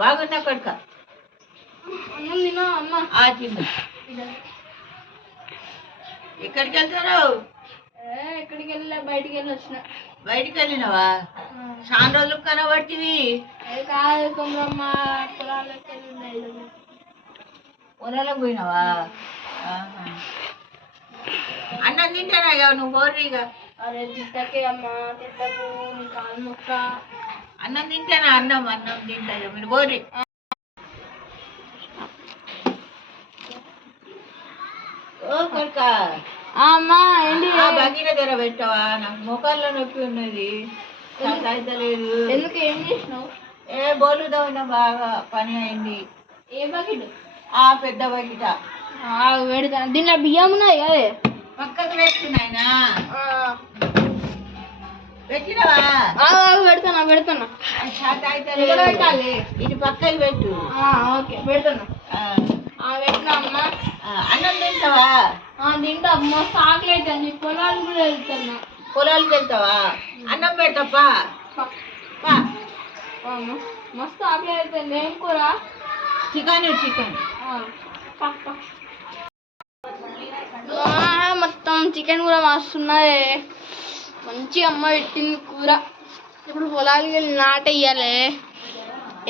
బాగున్నా కొడుక ఎక్కడికి వెళ్తారు? ఎక్కడికి వెళ్ళా, బయటికి వెళ్ళి వచ్చిన. బయటికి వెళ్ళినావా? చాలా రోజులు కనబట్టివి. కాదు కొమరమ్మ, పొలాలకు వెళ్ళి పొలాలకు పోయినావా? అన్నం తింటానా నువ్వు బోర్రీగా? అరే తిట్టకే అమ్మా, తిట్టకు, నీ కాలు మొక్క. అన్నం తింటానా? అన్నం తింటా మీరు బోర్రీ. ఓ కొడుక అమ్మా ఏంటి బగీర ధర పెట్టావా? నాకు మోకాల్లో నొప్పి ఉన్నది, లేదు. ఎందుకు, ఏం చేసినావు? బోర్లు తవ్వినా, బాగా పని అయింది. ఏ బకెట్? పెద్ద బకెట పెడతా. దీంట్లో బియ్యం ఉన్నాయి కదే, పక్కకు పెట్టుకున్నాయినా. పెట్టినవా? పెడతానా పెట్టాలి. ఇది పక్కకి పెట్టు. ఓకే పెడతాను. పెట్టినా అమ్మా. అన్నం తింటావా? తింటా. మస్తు ఆకలి అవుతుంది. పొలాలు కూడా వెళ్తున్నా. పొలాలకు వెళ్తావా? అన్నం పెట్టప్పా. మస్తు ఆకలి అవుతుంది. ఏం కూర? చికెన్. మొత్తం చికెన్ కూడా మస్తున్నది. మంచి అమ్మ పెట్టింది కూర. ఇప్పుడు పొలాలకి వెళ్ళి నాటేయాలి.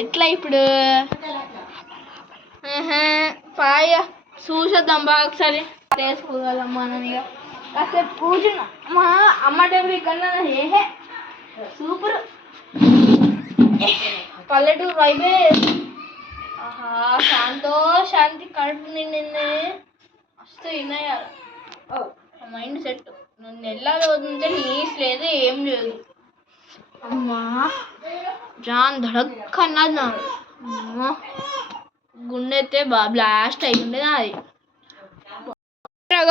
ఎట్లా ఇప్పుడు? పాయ చూసేద్దాం బాగా ఒకసారి. వేసుకోగలమ్మా నన్ను కాసేపు కూర్చున్నా. అమ్మ టైం కన్నా ఏహే సూపర్. పల్లెటూరు వైబే. శాంతి కడుపు నిండింది. మస్తు వినయాల. Mind set. నువ్వు నెల రోజుంటే నీస్ లేదు, ఏం లేదు. అమ్మా జాన్ ధడక్ అన్నది నాకు. అమ్మా గుండె అయితే బ్లాస్ట్ అయి ఉండేది అది.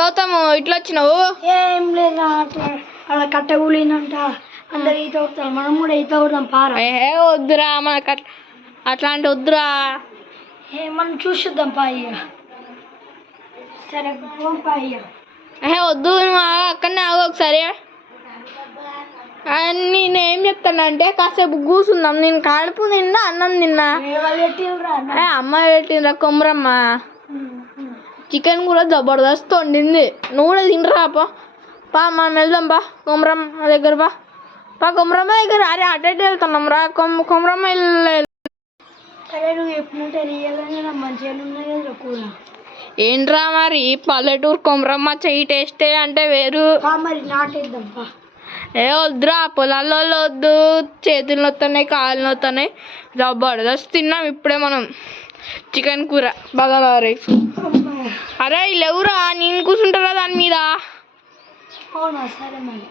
గౌతము ఇట్లా వచ్చినావు? ఏం లేదు, అలా కట్ట కూలిందంట. అందరు ఈత కొడతారు, మనం కూడా ఈత కొడతాం పారా. వద్దురా మనకు అట్లాంటి వద్దురా. మనం చూసిద్దాం పాయ్య. సరే పాయ్య. వద్దు, అక్కడనే ఆగు ఒకసారి. నేనేం చెప్తానంటే కాసేపు కూర్చుందాం. నేను కడుపు తిన్నా, అన్నం తిన్నా. అమ్మ పెట్టిండ్రా కొమరమ్మ. చికెన్ కూడా జబర్దస్త్ వండింది. నువ్వు కూడా తినరా పా. మనం వెళ్దాం బా కొమరమ్మ దగ్గర. కొమరమ్మ దగ్గర. అరే అటెట్ వెళ్తున్నాం రా. కొమరమ్మ సరే నువ్వు ఎప్పుడంటే రియల్గా మంచిగా ఉన్నాయి కదా కూర. ఏంట్రా మరి పల్లెటూరు కొమరమ్మ చెయ్యి టేస్టే అంటే వేరు. మరి నాటేద్దాం. వద్దురా, పొలాల్లో వద్దు. చేతులు నొస్తున్నాయి, కాళ్ళు నొస్తున్నాయి. జబర్దస్త్ తిన్నాం ఇప్పుడే మనం చికెన్ కూర బగారా. అరే లేవురా, నేను కూర్చుంటారా దాని మీద. సరే మరి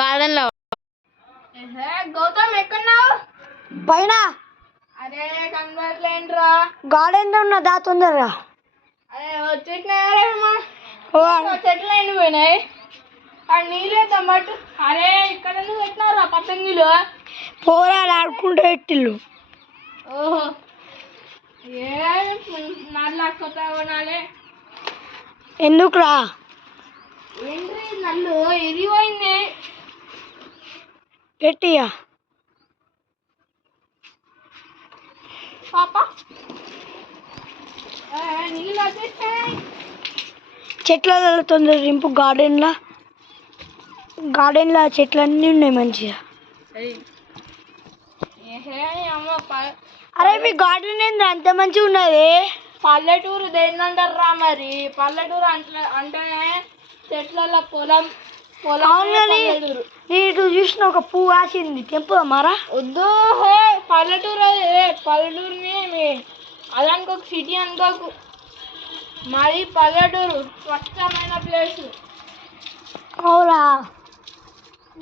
గార్డెన్లో. గౌతమ్ ఎక్కడున్నావు? పైన. అరే కంగ్రాట్లేంట్రా. గార్డెన్ లో ఉన్నదా తొందరగా? అరే చెట్లు ఎండిపోయినాయి. నీళ్ళే టమాటో. అరే ఇక్కడ పెట్టినారా పతంగిలు? పోరాలు ఆడుకుంటూ పెట్టిల్లు. ఓహో నల్లు కొనాలి. ఎందుకురా? ఏంటి నల్లు ఇరిగిపోయింది. పెట్టియా పాప. నీళ్ళు వచ్చేసాయి. చెట్లలో తొందర రింపు. గార్డెన్లో చెట్లన్నీ ఉన్నాయి మంచిగా. అరే మీ గార్డెన్ ఏంది అంత మంచిగా ఉన్నది? పల్లెటూరు దేన్నంటారా మరి? పల్లెటూరు అంటేనే చెట్లలో పొలం. నీటు చూసిన ఒక పువ్వు కాసింది, తెంపుదా మారా? వద్దు, పల్లెటూరు పల్లెటూరుని అదానికి ఒక సిటీ అనుకోకు. మరి పల్లెటూరు స్వచ్ఛమైన ప్లేస్. అవునా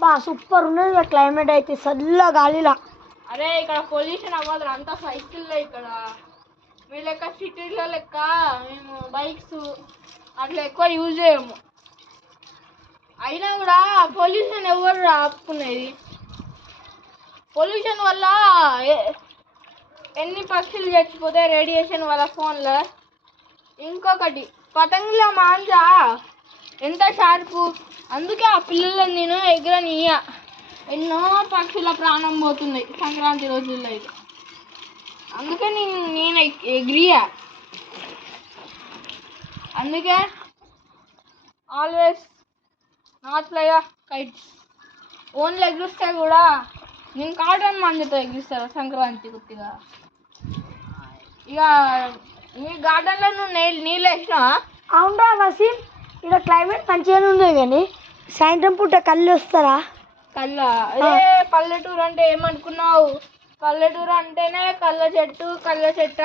బా, సూపర్ ఉన్నది క్లైమేట్ అయితే, చల్ల గాలిలా. అరే ఇక్కడ పొల్యూషన్ అవ్వదు, అంతా సైకిల్లో. ఇక్కడ మీ లెక్క సిటీలో లెక్క మేము బైక్స్ అట్లా ఎక్కువ యూజ్ చేయము. అయినా కూడా పొల్యూషన్ ఎవరు ఆపుకునేది? పొల్యూషన్ వల్ల ఎన్ని పక్షులు చచ్చిపోతాయి రేడియేషన్ వల్ల ఫోన్లో. ఇంకొకటి పతంగుల మాంజా ఎంత షార్పు. అందుకే ఆ పిల్లలను నేను ఎగరనియ్య. ఎన్నో పక్షుల ప్రాణం పోతుంది సంక్రాంతి రోజుల్లో అయితే. అందుకే నేను ఎగ్రియా. అందుకే always not fly kites. Only ఎగిరిస్తే కూడా నేను కాటన్ మందుతో ఎగిరిస్తాను సంక్రాంతి కొద్దిగా. ఇక మీ గార్డెన్లో నువ్వు నీళ్ళు వేసినావా? అవునరా వసీం, ఇక్కడ క్లైమేట్ మంచిగానే ఉంది కానీ సాయంత్రం పూట కళ్ళు వస్తారా? కళ్ళ అదే పల్లెటూరు అంటే ఏమనుకున్నావు? పల్లెటూరు అంటేనే కళ్ళ చెట్టు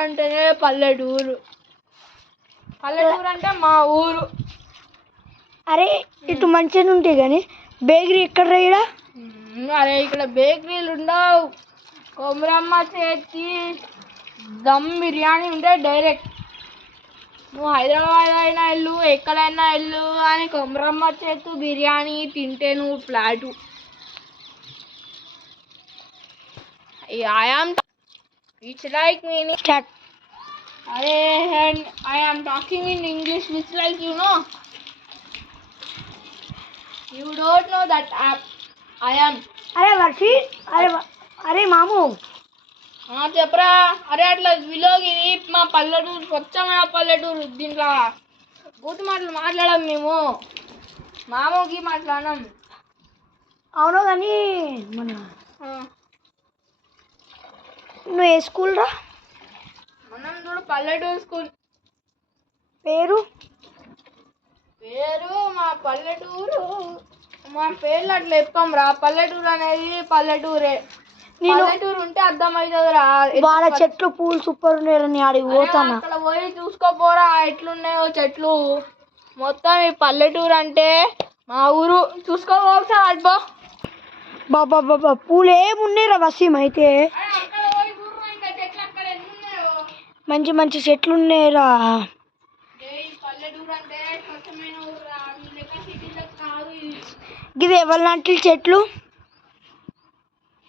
అంటేనే పల్లెటూరు. పల్లెటూరు అంటే మా ఊరు. అరే ఇటు మంచిగానే ఉంటాయి కానీ బేకరీ ఎక్కడ రైడా? అరే ఇక్కడ బేకరీలు ఉండవు. కొమరమ్మ చేతి దమ్ బిర్యానీ ఉంటే డైరెక్ట్ నువ్వు హైదరాబాద్ అయినా వెళ్ళు, ఎక్కడైనా వెళ్ళు కానీ కొమరమ్మ చేతు బిర్యానీ తింటే నువ్వు flat. I am which like meaning start. and I am talking in English which like you know. You don't know that I am. అరే వర్షి, అరే మాము చెప్పరా. అరే అట్లా విలోగ్ ఇది మా పల్లెటూరు, స్వచ్ఛమైన పల్లెటూరు. దీంట్లో బూతు మాటలు మాట్లాడాం మేము, మామూకి మాట్లాడాం. అవును కానీ మన నువ్వు ఏ స్కూల్ రా? మనం చూడు పల్లెటూరు స్కూల్. పేరు మా పల్లెటూరు. మా పేర్లు అట్లా చెప్తాం రా. పల్లెటూరు అనేది పల్లెటూరే. పల్లెటూరు ఉంటే అర్థమవుతుందిరా. వాళ్ళ చెట్లు పూలు సూపర్ ఉన్నాయని ఆడికి పోతానా? అక్కడ పోయి చూసుకోపోరా ఎట్లున్నాయో చెట్లు. మొత్తం ఈ పల్లెటూరు అంటే మా ఊరు. చూసుకోపోతా అడ్బో. బాబా పూలు ఏమున్నాయిరా వసీం? అయితే మంచి మంచి చెట్లు ఉన్నాయిరా. పల్లెటూరు అంటే స్వచ్ఛమైన ఊరురా. సిటీలో కాదు. ఇది ఎవరి చెట్లు?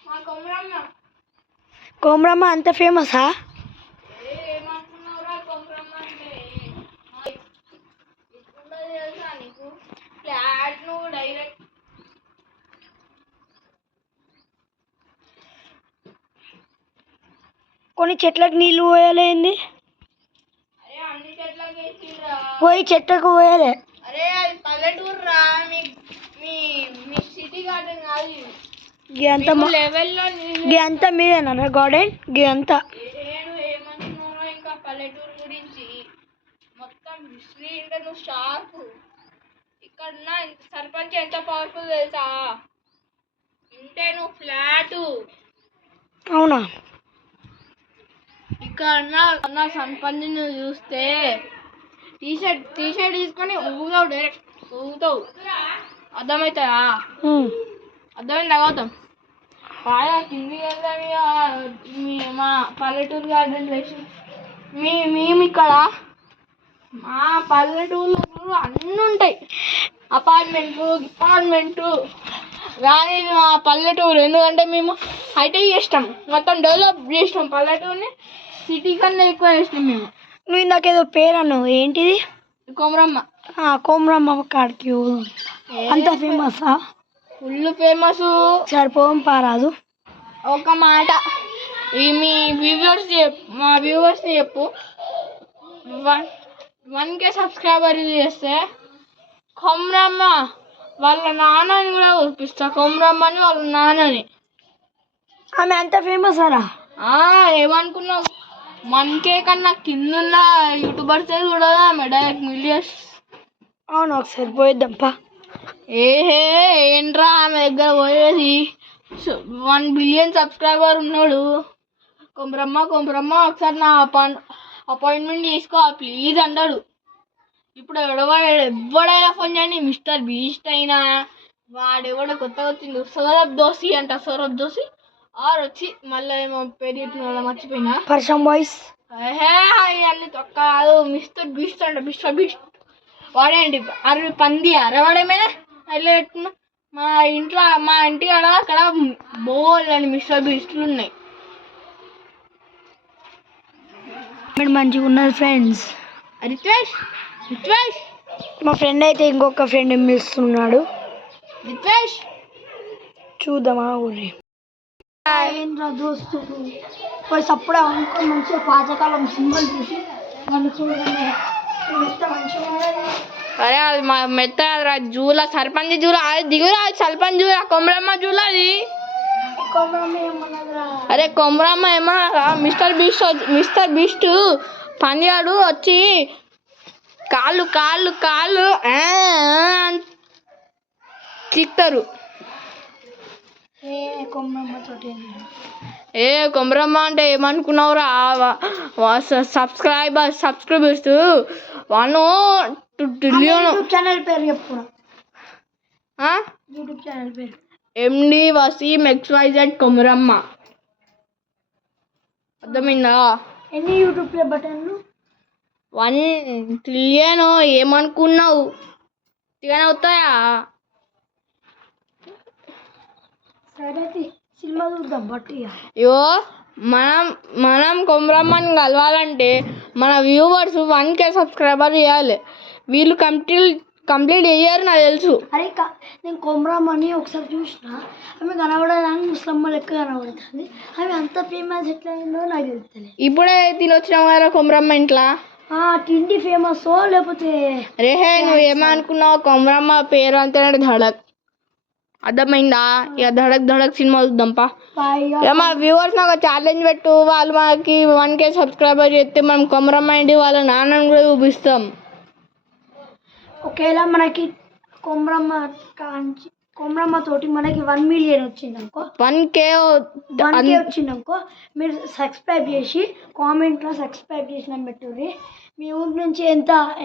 మా కొమరమ్మ. కోమరమ్మ అంత ఫేమసా? ఏమనుకున్నావురా కొమరమ్మ అంటే? తెలుసా నీకు? ఫ్లాట్ నువ్వు డైరెక్ట్. కొన్ని చెట్లకు నీళ్ళు పోయాలేంది? అరే అన్ని చెట్లకి వేసిండ్రా. పోయి చెట్లకు పోయాలే. అరే అది పల్లెటూరు రా. మీ సిటీ గార్డెన్ కాదు. అంత లెవెల్లో అంతా మీదేనా గార్డెన్? అంతా ఏమనుకున్నారో ఇంకా పల్లెటూరు గురించి మొత్తం హిస్టరీ అంటే నువ్వు షార్ప్. ఇక్కడ సర్పంచ్ ఎంత పవర్ఫుల్ తెలుసా? ఇంటే నువ్వు ఫ్లాటు. అవునా? ఇక్కడ సర్పంచ్ నువ్వు చూస్తే టీషర్ట్ తీసుకొని ఊగుతావు. డైరెక్ట్ ఊగుతావు. అర్థమవుతుందా? అర్థమైందా గౌతమ్? బాగా కిందికి వెళ్తాం. మా పల్లెటూరు గార్డెన్ వేసి మేము ఇక్కడ మా పల్లెటూరు అన్నీ ఉంటాయి. అపార్ట్మెంటు కానీ ఇది మా పల్లెటూరు. ఎందుకంటే మేము హైటెక్ చేస్తాం, మొత్తం డెవలప్ చేస్తాం. పల్లెటూరుని సిటీ కన్నా ఎక్కువ చేసినాం మేము. నువ్వు ఇందాకేదో పేరు అన్నావు, ఏంటిది? కొమరమ్మ. కోమరమ్మ కాడికి అంత ఫేమసా? Full famous. సరిపోం పారాదు. ఒక మాట మీ మా వ్యూవర్స్ని చెప్పు. 1K సబ్స్క్రైబర్ చేస్తే కొమరమ్మ వాళ్ళ నాన్నని కూడా చూపిస్తా. కొమరమ్మని వాళ్ళ నాన్నని. ఆమె అంత ఫేమస్ అరా? ఏమనుకున్నావు? 1K కన్నా కింద యూట్యూబర్స్ కూడా ఆమె డైరెక్ట్ మిలియన్స్. అవును, ఒకసారి పోయిద్దాంపా. ఏంట్రా ఆమె దగ్గర పోయేది? 1 బిలియన్ సబ్స్క్రైబర్ ఉన్నాడు. కొమరమ్మ ఒకసారి నా అపాయింట్మెంట్ తీసుకో ప్లీజ్ అన్నాడు. ఇప్పుడు ఎవడైనా ఫోన్ చేయండి, మిస్టర్ బీస్ట్ అయినా వాడెవడో కొత్తగా వచ్చింది సౌరభ్ దోషి అంట. సౌరభ్ దోషి వచ్చి మళ్ళీ ఏమో పేరు చెప్పిన మర్చిపోయినా. పర్షం బాయ్స్. అన్ని తొక్క కాదు. మిస్టర్ బీస్ట్ అంట. మిస్టర్ బీస్ట్ వాడేంటి పంది అరవాడేమైనా అట్లా పెట్టుకున్నా. మా ఇంటి కాడ అక్కడ బోల్ అని మిస్టర్ బీస్ట్లు ఉన్నాయి. మంచిగా ఉన్నారు ఫ్రెండ్స్. రిత్వేష్ మా ఫ్రెండ్ అయితే ఇంకొక ఫ్రెండ్ మిస్తున్నాడు. రిత్వేష్ చూద్దామా ఊరి ఏంద్రా దోస్తులు పోయి సప్పుడు అనుకో మంచిగా పాతకాలం సింబల్ చూసి నన్ను చూడగానే ఎంత మంచిగా ఉన్నది. అరే అది మా మెత్త జూల సర్పంచ్ జూల అది దిగురా సర్పంచ్ జూల కొమరమ్మ జూల అది. కొమరమ్మ ఏమన్నదిరా? అరే కొమరమ్మ ఏమన్నా మిస్టర్ బీస్ట్ పనియాడు వచ్చి కాళ్ళు కాళ్ళు కాళ్ళు చిక్తారు. ఏ కొమరమ్మ తోటి ఏ కొమరమ్మ అంటే ఏమనుకున్నావురా సబ్స్క్రైబర్స్ వాళ్ళు యూట్యూబ్ ఛానల్ పేరు చెప్పు. యూట్యూబ్ ఛానల్ పేరు MD వసీం XYZ కొమరమ్మ. అర్థమైందా? ఎన్ని యూట్యూబ్ ప్లే బటన్లు? 1 trillion. ఏమనుకున్నావు ఇలానే అవుతాయా? సరే సినిమా చూద్దాం బట్టి. అయ్యో మనం కొమరమ్మని కలవాలంటే మన వ్యూవర్స్ 1K సబ్స్క్రైబర్ చేయాలి. వీళ్ళు కంప్లీట్ అయ్యారు నాకు తెలుసు. అరే నేను కొమరమ్మని ఒకసారి చూసిన, ఆమె కనబడడానికి ముస్లమ్మ లెక్క కనబడుతుంది. ఆమె అంత ఫేమస్ ఎట్లా అయిందో నాకు తెలుస్తుంది. ఇప్పుడే తినొచ్చినావు కదా కొమరమ్మ ఇంట్లో. తిండి ఫేమస్ లేకపోతే రేహే నువ్వు ఏమనుకున్నావు? కొమరమ్మ పేరు అంతేనా ధడక్. అర్థమైందా? ఇక ధడక్ సినిమా చూద్దాంపా. మా వ్యూవర్స్ నాకు ఛాలెంజ్ పెట్టు, వాళ్ళు మనకి 1K సబ్స్క్రైబర్ చేస్తే మనం కొమరమ్మ ఇంటి వాళ్ళ నాన్నని కూడా చూపిస్తాం. ఒకవేళ మనకి కొమరమ్మ తోటి మనకి 1 million వచ్చింది అనుకో, 1K వచ్చింది అనుకో, మీరు సబ్స్క్రైబ్ చేసి కామెంట్లో సబ్స్క్రైబ్ చేసిన పెట్టుర్రి. మీ ఊరి నుంచి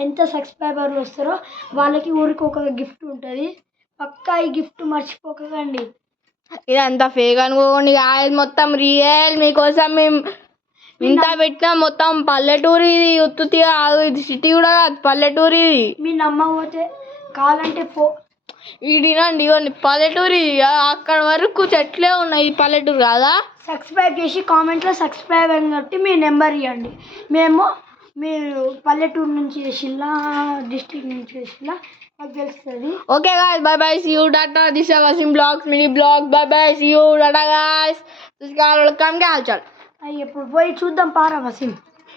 ఎంత సబ్స్క్రైబర్లు వస్తారో వాళ్ళకి ఊరికి ఒక గిఫ్ట్ ఉంటుంది. పక్కా ఈ గిఫ్ట్ మర్చిపోకండి. ఇదంతా ఫేక్ అనుకోండి, మొత్తం రియల్. మీకోసం మేము ఇంత పెట్టినా మొత్తం పల్లెటూరు. ఇది ఉత్తుతి కాదు, ఇది సిటీ కూడా కాదు, పల్లెటూరు. ఇది మీరు నమ్మకపోతే కావాలంటే ఇడినండి ఇవ్వండి, పల్లెటూరు. అక్కడ వరకు చెట్లే ఉన్నాయి, ఇది పల్లెటూరు కాదా? సబ్స్క్రైబ్ చేసి కామెంట్లో సబ్స్క్రైబ్ అని కట్టి మీ నెంబర్ ఇవ్వండి. మీరు పల్లెటూరు నుంచి చేసిల్లా డిస్ట్రిక్ట్ నుంచి చేసిల్లా నాకు తెలుస్తుంది. Okay guys, bye bye, see you, tata. This is Wasim Vlogs mini vlog. Bye bye, see you, tata guys. This guy will come. क्या हाल चाल? ఎప్పుడు పోయి చూద్దాం పారా వసీం.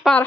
पारा